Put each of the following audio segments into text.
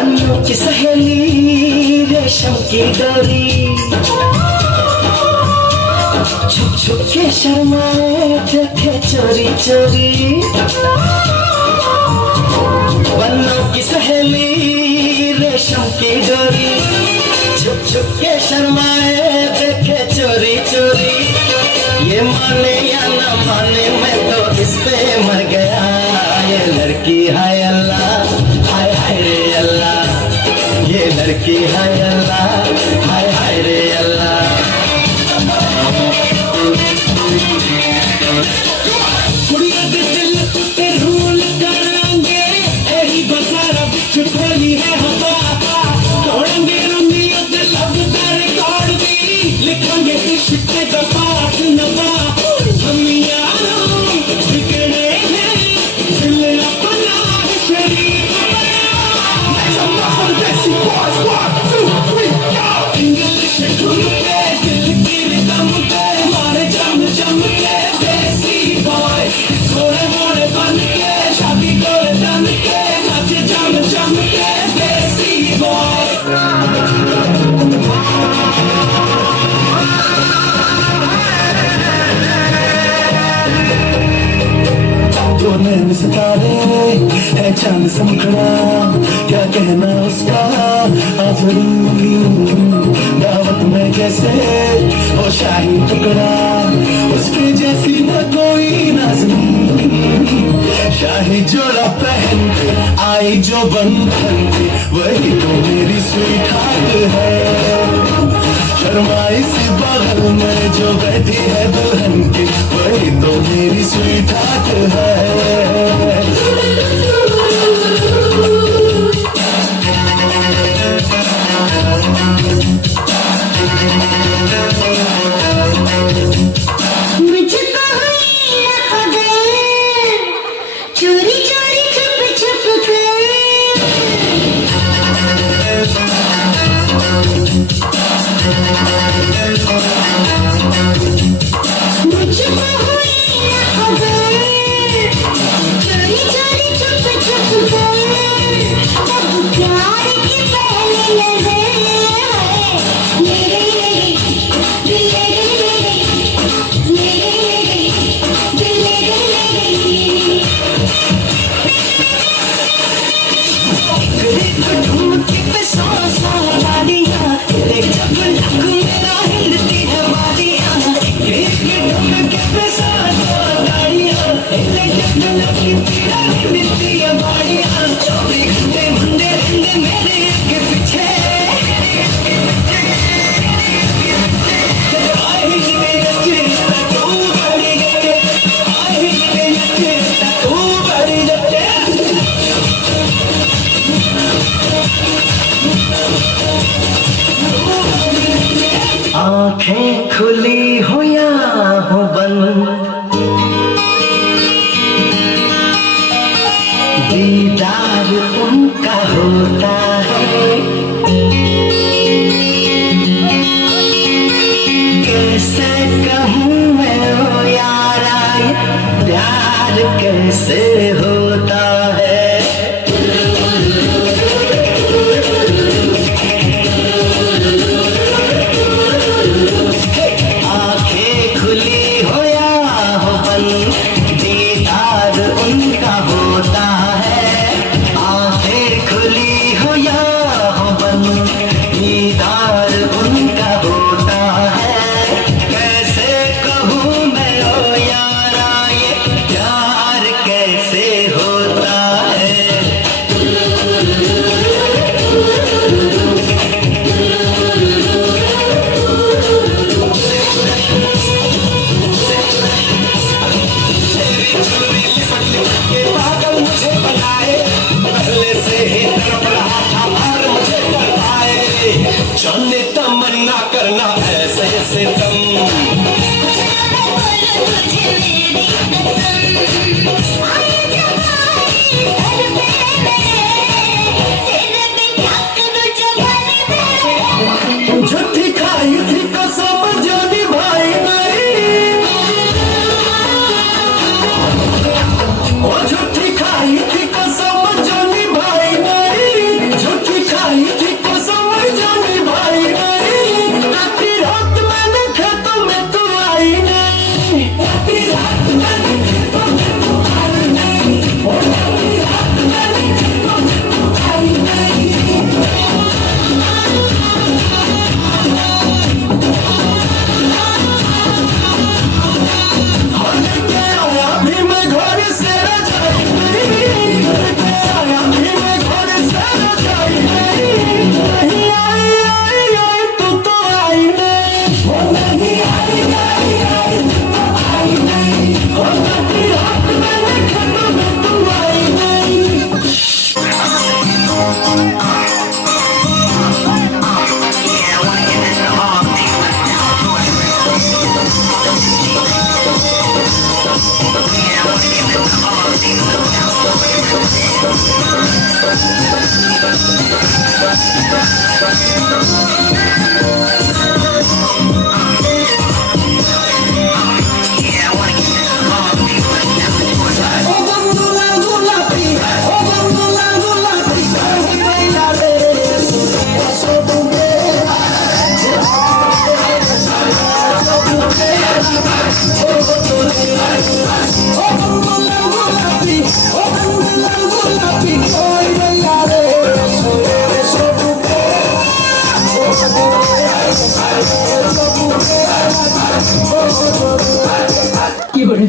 बन्नों की सहेली रेशम की डोरी छुप छुप के शर्माए देखे चोरी चोरी बन्नों की सहेली रेशम की डोरी छुप छुप के शर्माए देखे चोरी चोरी ये माने या ना माने मैं तो इस पे मर गया ये लड़की हाय अल्लाह हाय हाय रे अल्लाह ये लड़की हाय अल्लाह हाय हाय रे अल्लाह कुड़िया दे दिल ते रूल करांगे एही बसारा बिच खोली है हवा तोड़ेंगे रुनिया ते लब का रिकॉर्ड भी लिखेंगे इश्क का पाठ नवा हम यारों बिगड़े हैं दिल अपना शरीफ इंग्लिश धुन पे दिल की रिदम पे मारे जम जम के देसी बॉय थोड़े मोड़े बन के शादी करे तन के नाचे जम जम के देसी बॉय जो नैन सितारे है चांद सा मुखड़ा क्या कहना उसका आफरी दावत में जैसे वो शाही टुकड़ा उसके जैसी न कोई नाज़नीन शाही जोड़ा पहन के आई जो बंधन के वही तो मेरी स्वीट हार्ट है शर्माई सी बगल में जो बैठी है दुल्हन की वही तो मेरी स्वीट हार्ट है मुझको हुई न खबर चोरी चोरी छुप छुप कर मुझको हुई न खबर चोरी चोरी छुप छुप कर तब प्यार की पहली नजर मेरे दिल आँखें खुली हो या हो बंद दीदार उनका होता है कैसे कहूँ मैं ओ यारा ये प्यार कैसे होता है जाने तमन्ना करना ऐसे सितम झूठी खाई थी कसम जो निभाई नहीं ओ झूठी खाई थी कसम जो निभाई नहीं झूठी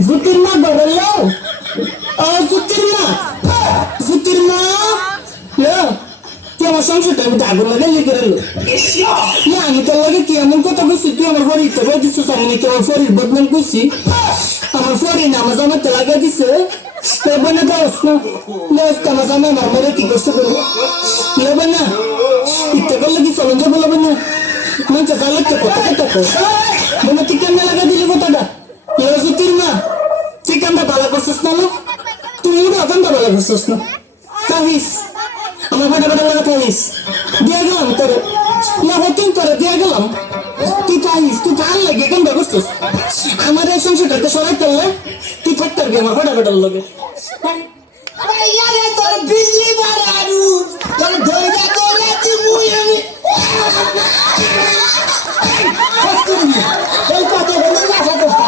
জুতির মা বড়লো ও জুতির মা তুই আমার সংসারটা আমি আগুন লাগে লিখে রইল না আমি তোর লাগে কি এমন কথা বলছি তুই আমার ফরিদ তো দিচ্ছিস আমি নাকি আমার ফরিদ বদনাম করছি আমার ফরি না আমার জামাতে লাগা দিছে লেবে না দোস না আমার জামা আমার মেরে কি করছে বলো লেবে না ইত্যা করলে কি চলন যাবো লেবে না মঞ্চে যা লাগতে কথা বলে তুই কেমন লাগা দিলি কথাটা জুতির মা তুই কামটা ভালো করছিস না তুই কামটা ভালো করছিস না কাহিস আমার ফাটা লাগা কাহিস দিয়ে গেলাম তোর না হতিন তোরে দিয়ে গেলাম তুই কাহিস তুই কাল লাগে কামটা করছিস আমার এই সংসারটাতে সরাই করলে তুই থাকতে পারবি আমার ফাটার লগে তোর বিজলি বাড়ারু তোর ধৈর্য করে দিবুই আমি এই কথা বলে না কথা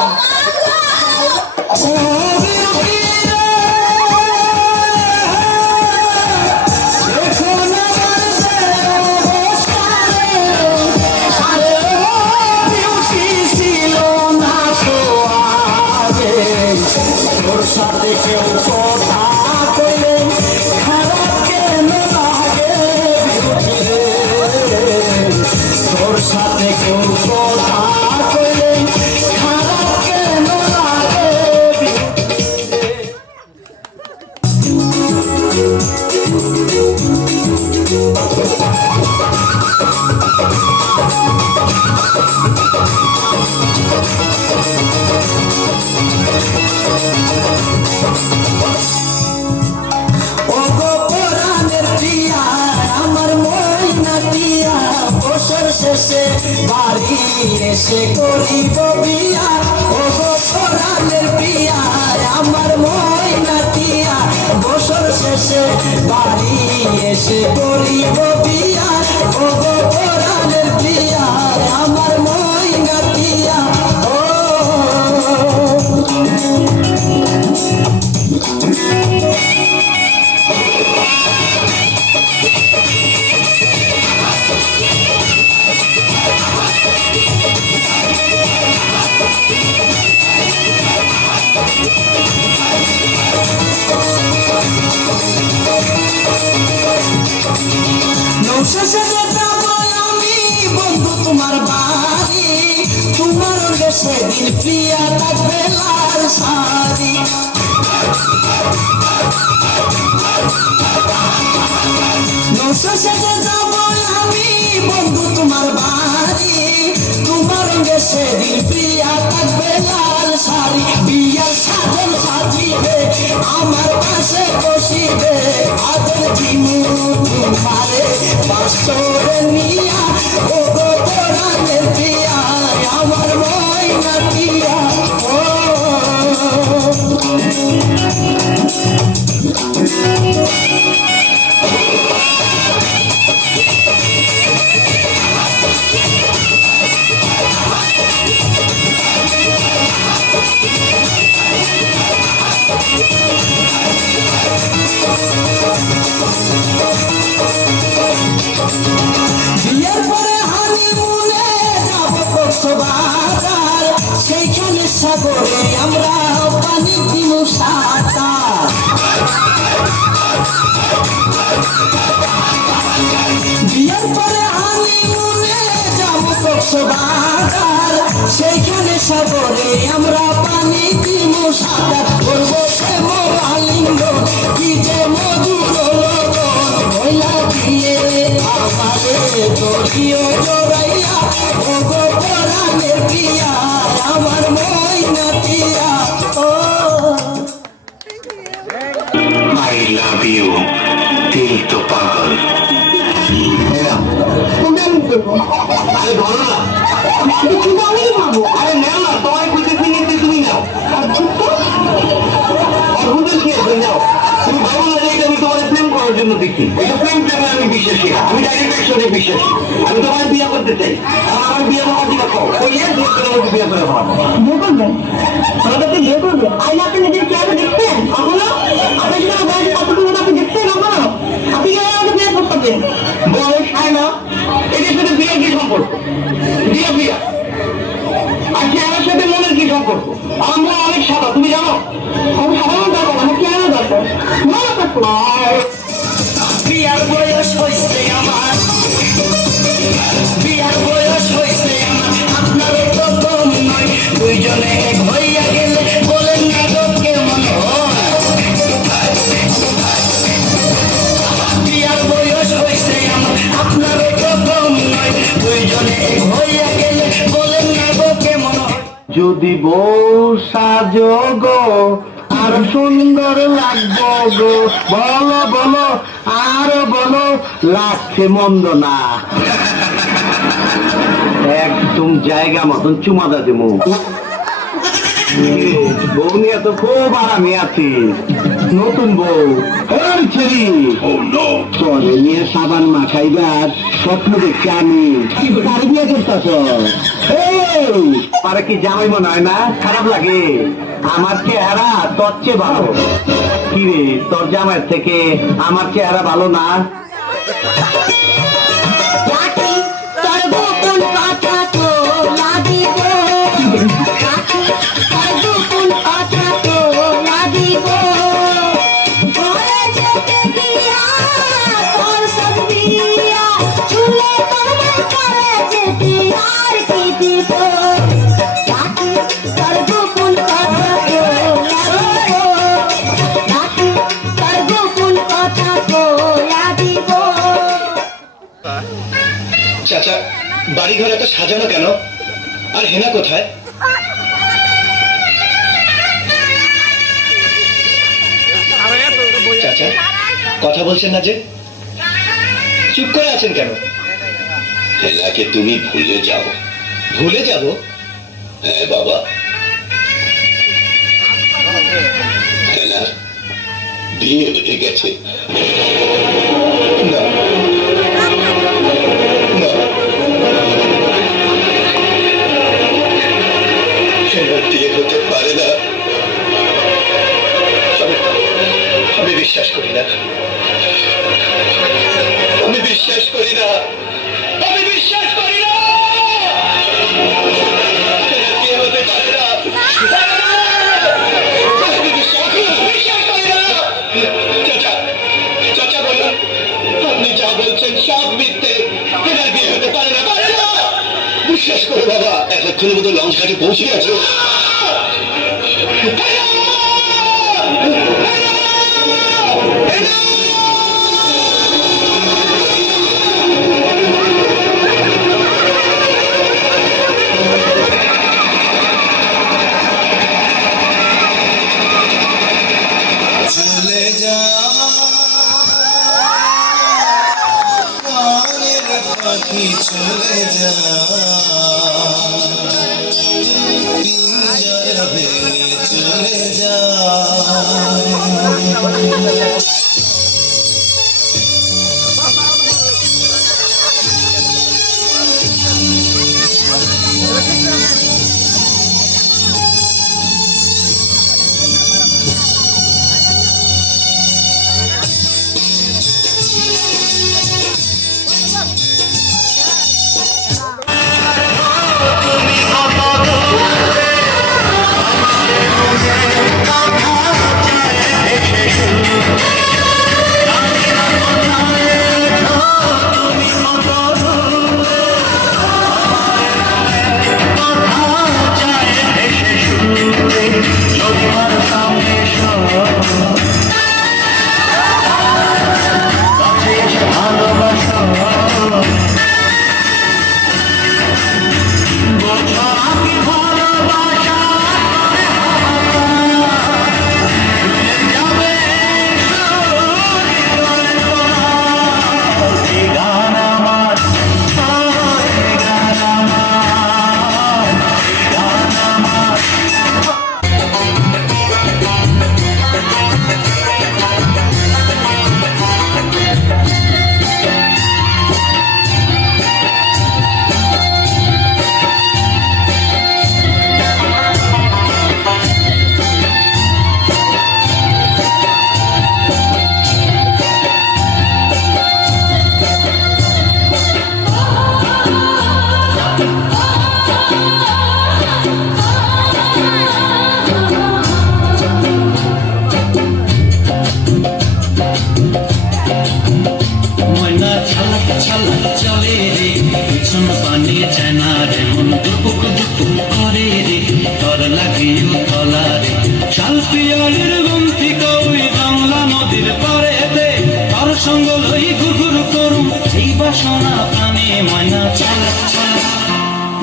বাড়ি এসে করিব বিয়া ও গো কোরআনের প্রিয়া আমার ময়না টিয়া বছর শেষে বাড়ি এসে করিব বিয়া ও গো কোরআনের প্রিয়া আমার ময়না টিয়া ও নৌশেষে যাব আমি বন্ধু তোমার বাড়ি তোমার সেদিন প্রিয়া থাকবে লাল শাড়ি নৌশেষে যাব আমি বন্ধু তোমার বাড়ি তোমার সেদিন প্রিয়া থাকবে লাল শাড়ি বিয়ার সাধন সাজিবে আমার পাশে বসিবে আদর জিমু তোমারে বাসরে নিয়া ও গো কোরআনের প্রিয়া আমার ময়না টিয়া ও বিয়ের পরে হানিমুনে যাব কক্সবাজার সেইখানে সাগরে আমরা পানি দিব সাঁতার বিয়ের পরে হানিমুনে যাব কক্সবাজার সেইখানে সাগরে আমরা পানি দিব সাঁতার করবো প্রেম আলিঙ্গ কি যে মধুর লগন ময়লা দিয়ে আমারে তোরিও জড়াইয়া ও গো কোরআনের প্রিয়া আমার ময়না টিয়া ও I love you, দিল তো পাগল। বলবো। আরে ধরো না। কিন্তু তুমি আমি পাবো। আরে নাও না, তোমার বুঝেছি নিতে তুমি নাও। আর চুপ তো। অদ্ভুত কি আছে নাও। তুমি ভাবো না যে এটা আমি তোমার প্রেম করার জন্য দেখি। এটা প্রেম প্রেমে আমি বিশ্বাসী না। আমি ডাইরেক্ট অ্যাকশনে বিশ্বাসী। আমি তোমার বিয়ে করতে চাই। আমার বিয়ে করার দিকে খাও। ওই বিয়ে করে ভাবো। বিয়ে করবেন? আমাদেরকে বিয়ে করবেন? আইন আপনি নিজের চেহারা দেখছেন কখনো? আপনার সাথে বয়সে কতটুকু আপনি দেখছেন কখনো? আপনি কেন আমাকে বিয়ে করতেন? বয়স হয় না, এটার সাথে বিয়ের কি সম্পর্ক? বিয়ে বিয়ে। আর চেহারার সাথে মনের কি সম্পর্ক? আমার মন অনেক সাদা, তুমি জানো? আমি সাধারণ দরকার, আমার চেহারা দরকার। মনে থাকতো। বিয়ার বয়স হইছে আমার, বিয়ার বয়স হইছে আমার, আপনারও তো কম নয়। দুইজনে এক হইয়া গেলে বলেন না গো কেমন হয়? বিয়ার বয়স হইছে আমার, আপনারও তো কম নয়। দুইজনে এক হইয়া গেলে বলেন না গো কেমন হয়? যদি বউ সাজো গো আর সুন্দর লাগবো গো, বলো বলো আর বলো, লাগছে মন্দ না। একদম জায়গা মতন চুমাদা দেবো। বউ নিয়ে তো খুব আরামে আছি। নতুন বউ ছেড়ি তোরে নিয়ে সাবান মাখাইবার স্বপ্ন দেখছি আমি। তার বিয়ে করতেছ? পারে কি জামাই মনে হয় না? খারাপ লাগে? আমার চেহারা তোর চেয়ে ভালো। কি রে, তোর জামাইয়ের থেকে আমার চেহারা ভালো না? রাখি তোর গোপন কথা তো লাগিব। রাখি তোর গোপন কথা তো লাগিব। ঘরে যেতে দিয়া তোর সব দিয়া, চুলে তোর করে যেতে আর কি দিব। রাখি তোর গোপন কথা তো লাগিব। রাখি তোর গোপন কথা তো লাগিব। চাচা, বাড়ি ঘর এত সাজানো কেন? আর হেনা কোথায়? চাচা, কথা বলছেন না যে? চুপ করে আছেন কেন? হেনাকে তুমি ভুলে যাও। ভুলে যাব? হ্যাঁ বাবা, হেনার বিয়ে হয়ে গেছে। না, না। হেনার বিয়ে হতে পারে না। আমি বিশ্বাস করি না। আমি বিশ্বাস করি না। আমি বিশ্বাস করি না। হেনার বিয়ে হতে পারে না। বিশ্বাস করি না। চাচা, চাচা বলুন, আপনি যা বলছেন সব মিথ্যে। হেনার বিয়ে হতে পারে না, পারে না। বিশ্বাস করো বাবা, এতক্ষণের মতো লঞ্চ ঘাটে পৌঁছে গেছে। চলে যা প্রাণের পাখি, চলে যা পিঞ্জরা ভেঙে চলে যা। ছালা চলে রে পিছন পানি চায় না রে মন দুপুক দুপুক করে রে তর লাগে তলা রে শাল পিয়ালির বন্তি কই বাংলা নদীর পারেতে তর সঙ্গ লই ঘুরঘুর করুম এই বাসনা প্রাণে ময়না ছালা ছালা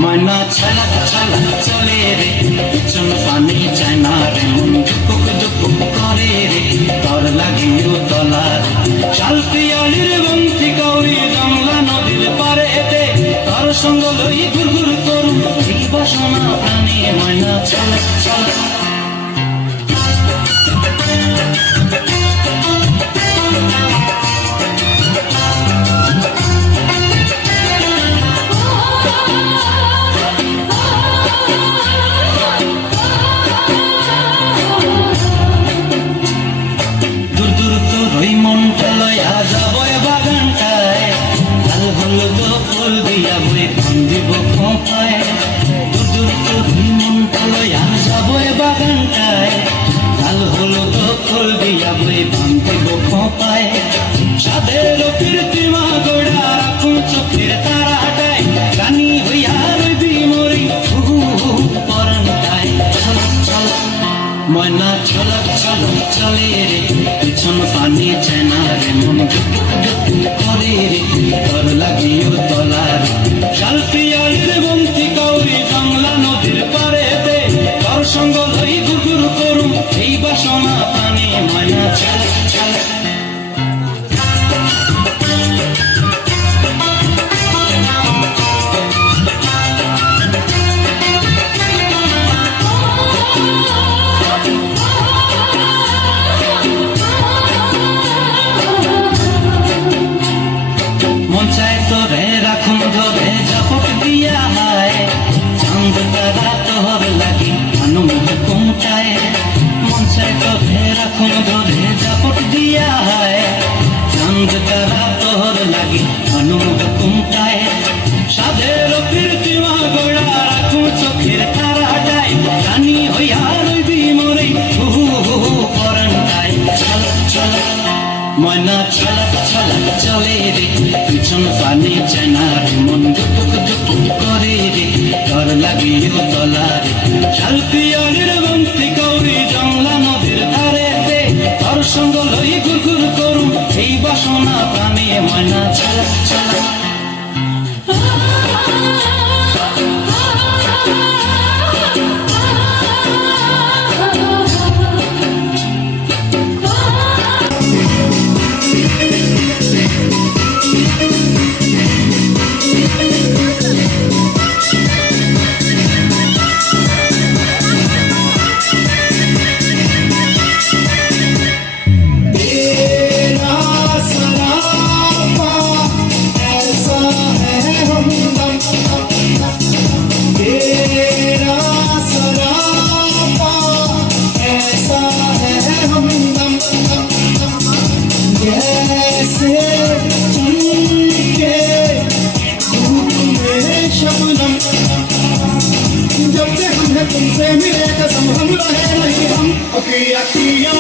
ময়না ছালা ছালা চলে রে পিছন পানি চায় না রে মন দুপুক দুপুক করে রে তর লাগে তলা রে শাল পিয়ালির বন্তি কই বাংলা নদীর পারেতে তর সঙ্গ লই ঘুরঘুর করুম এই বাসনা প্রাণে ময়না ছালা ছালা দূর দূর তোর ওই মনটা লয়া যাবো বাগানটায় লাল হলুদ ফুল দিয়া বই দিব খোঁপায় দূর দূর তোর ওই মনটা লয়া যাবো বাগানটায় লাল হলুদ ফুল দিয়া বই দিব খোঁপায় সাদের কীর্তিমা গোড়া রাখুন চোখের তারাটায় গানি হইয়া রবি মরি হু পরানটায় ছলক ছলক ময়না ছলক ছলক চলে রে পিছন পানি চেনা রে মন দুপুক দুপুক করে রে তর লাগিও তলা রে শাল পিয়ালির বন্তি কৌরি বাংলা নদীর পারেতে তর সঙ্গ লই ঘুরঘুর করুম এই বাসনা প্রাণে ময়না ছলক ছলক মন চায় তোরে রাখুন ধরে জাপট দিয়া হায় চাঁদ তারা তোর লাগি অনুমোদ কমটায় মন চায় তোরে রাখুন ধরে জাপট দিয়া হায় চাঁদ তারা তোর লাগি অনুমোদ কমটায় সাদের কীর্তিমা গোড়া রাখুন চোখের তারাটায় রানী হইয়া রইবি মরে হু পরানটায় ছলক ছলক ময়না ছলক ছলক চলে রে পিছন পানি চেনা রে মন দুপুক দুপুক করে রে তর লাগিও তলা রে শাল পিয়ালির বন্তি কৌরি বাংলা নদীর ধারেতে তর সঙ্গ লই ঘুরঘুর করুম এই বাসনা প্রাণে ময়না ছলক ছলক तेरा सरापा ऐसा है हमदम तेरा सरापा ऐसा है हमदम जैसे चमके धूप में शबनम जब से हम हैं तुमसे मिले कसम हम रहे नहीं हम अकिया किया